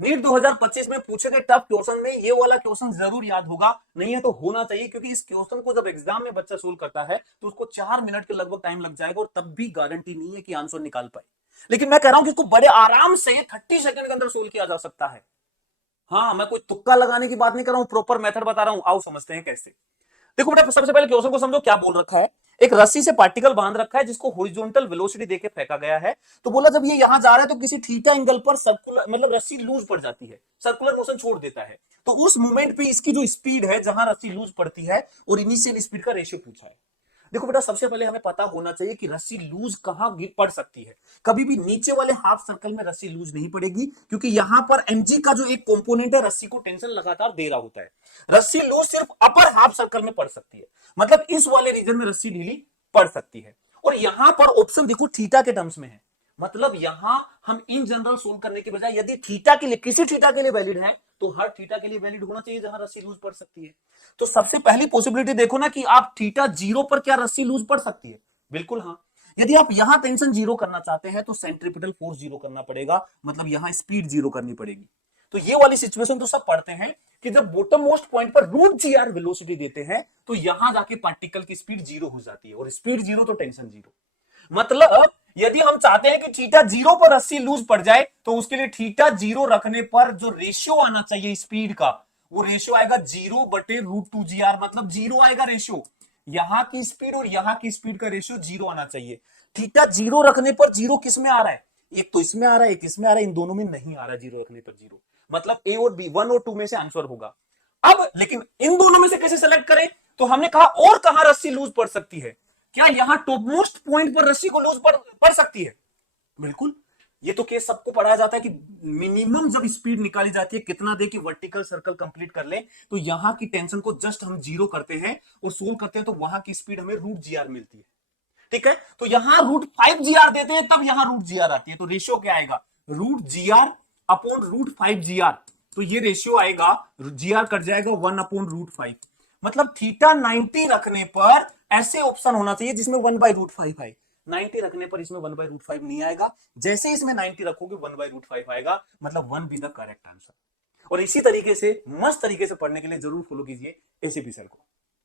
NEET 2025 में पूछे गए टफ क्वेश्चन में ये वाला क्वेश्चन जरूर याद होगा, नहीं है तो होना चाहिए, क्योंकि इस क्वेश्चन को जब एग्जाम में बच्चा सोल्व करता है तो उसको 4 मिनट के लगभग टाइम लग जाएगा, और तब भी गारंटी नहीं है कि आंसर निकाल पाए। लेकिन मैं कह रहा हूं कि इसको बड़े आराम से 30 सेकंड के अंदर सोल्व किया जा सकता है। हाँ, मैं कोई तुक्का लगाने की बात नहीं कर रहा हूं, प्रॉपर मेथड बता रहा हूं। आओ समझते हैं कैसे। देखो बेटा, सबसे पहले क्वेश्चन को समझो क्या बोल रखा है। एक रस्सी से पार्टिकल बांध रखा है जिसको हॉरिजॉन्टल वेलोसिटी देके फेंका गया है। तो बोला जब ये यहां जा रहा है तो किसी थीटा एंगल पर सर्कुलर, मतलब रस्सी लूज पड़ जाती है, सर्कुलर मोशन छोड़ देता है। तो उस मोमेंट पे इसकी जो स्पीड है जहां रस्सी लूज पड़ती है और इनिशियल स्पीड का रेशियो पूछा है। देखो बेटा, सबसे पहले हमें पता होना चाहिए कि रस्सी लूज कहां पड़ सकती है। कभी भी नीचे वाले हाफ सर्कल में रस्सी लूज नहीं पड़ेगी, क्योंकि यहां पर mg का जो एक कंपोनेंट है रस्सी को टेंशन लगातार दे रहा होता है। रस्सी लूज सिर्फ अपर हाफ सर्कल में पड़ सकती है, मतलब इस वाले रीजन में रस्सी ढीली पड़ सकती है। और यहां पर ऑप्शन देखो थीटा के टर्म्स में है, मतलब यहां हम इन जनरल सोल्व करने के बजाय यदि थीटा के लिए, किसी थीटा के लिए वैलिड है तो हर थीटा के लिए वैलिड होना चाहिए जहां रस्सी लूज पड़ सकती है। तो सबसे पहली पॉसिबिलिटी देखो ना कि आप थीटा 0 पर क्या रस्सी लूज पड़ सकती है। बिल्कुल हाँ। यदि आप यहां टेंशन 0 करना चाहते हैं तो सेंट्रीपिटल फोर्स 0 करना पड़ेगा, मतलब यहां स्पीड 0 करनी पड़ेगी। तो ये वाली सिचुएशन तो सब पढ़ते हैं कि जब बॉटम मोस्ट पॉइंट पर रूट जी आर वेलोसिटी देते हैं तो यहां जाके पार्टिकल की स्पीड 0 हो जाती है, और स्पीड 0 तो टेंशन 0। मतलब यदि हम चाहते हैं कि थीटा 0 पर रस्सी लूज पड़ जाए तो उसके लिए थीटा 0 रखने पर जो रेशियो आना चाहिए स्पीड का, वो रेशियो आएगा 0/√2gr, मतलब 0 आएगा रेशियो। यहां की स्पीड और यहां की स्पीड का रेशियो 0 आना चाहिए। थीटा 0 रखने पर 0 किस में आ रहा है? एक तो इसमें आ रहा है, एक इसमें आ रहा है, इन दोनों में नहीं आ रहा 0 रखने पर 0। मतलब ए और बी, 1 और 2 में से आंसर होगा। अब लेकिन इन दोनों में से कैसे सेलेक्ट करें? तो हमने कहा और कहां रस्सी लूज पड़ सकती है? क्या यहां टॉप मोस्ट पॉइंट पर रस्सी को लूज पड़ सकती है? बिल्कुल। ये तो केस सबको पढ़ाया जाता है कि मिनिमम जब स्पीड निकाली जाती है कितना दे कि वर्टिकल सर्कल कंप्लीट कर ले, तो यहां की टेंशन को जस्ट हम 0 करते हैं और सोल्व करते हैं, तो वहां की स्पीड हमें √gr मिलती है। ठीक है, तो यहां √5gr देते हैं तब यहां √gr आती है। तो रेशियो क्या आएगा? √gr upon √5gr। तो ये रेशियो आएगा, gr कट जाएगा 1/√5। मतलब थीटा 90 रखने पर ऐसे ऑप्शन होना चाहिए जिसमें 1/√5 आए। 90 रखने पर इसमें 1/√5 नहीं आएगा, जैसे इसमें 90 रखोगे 1/√5 आएगा, मतलब 1 बी द करेक्ट आंसर। और इसी तरीके से मस्त तरीके से पढ़ने के लिए जरूर फॉलो कीजिए एसीपी सर को।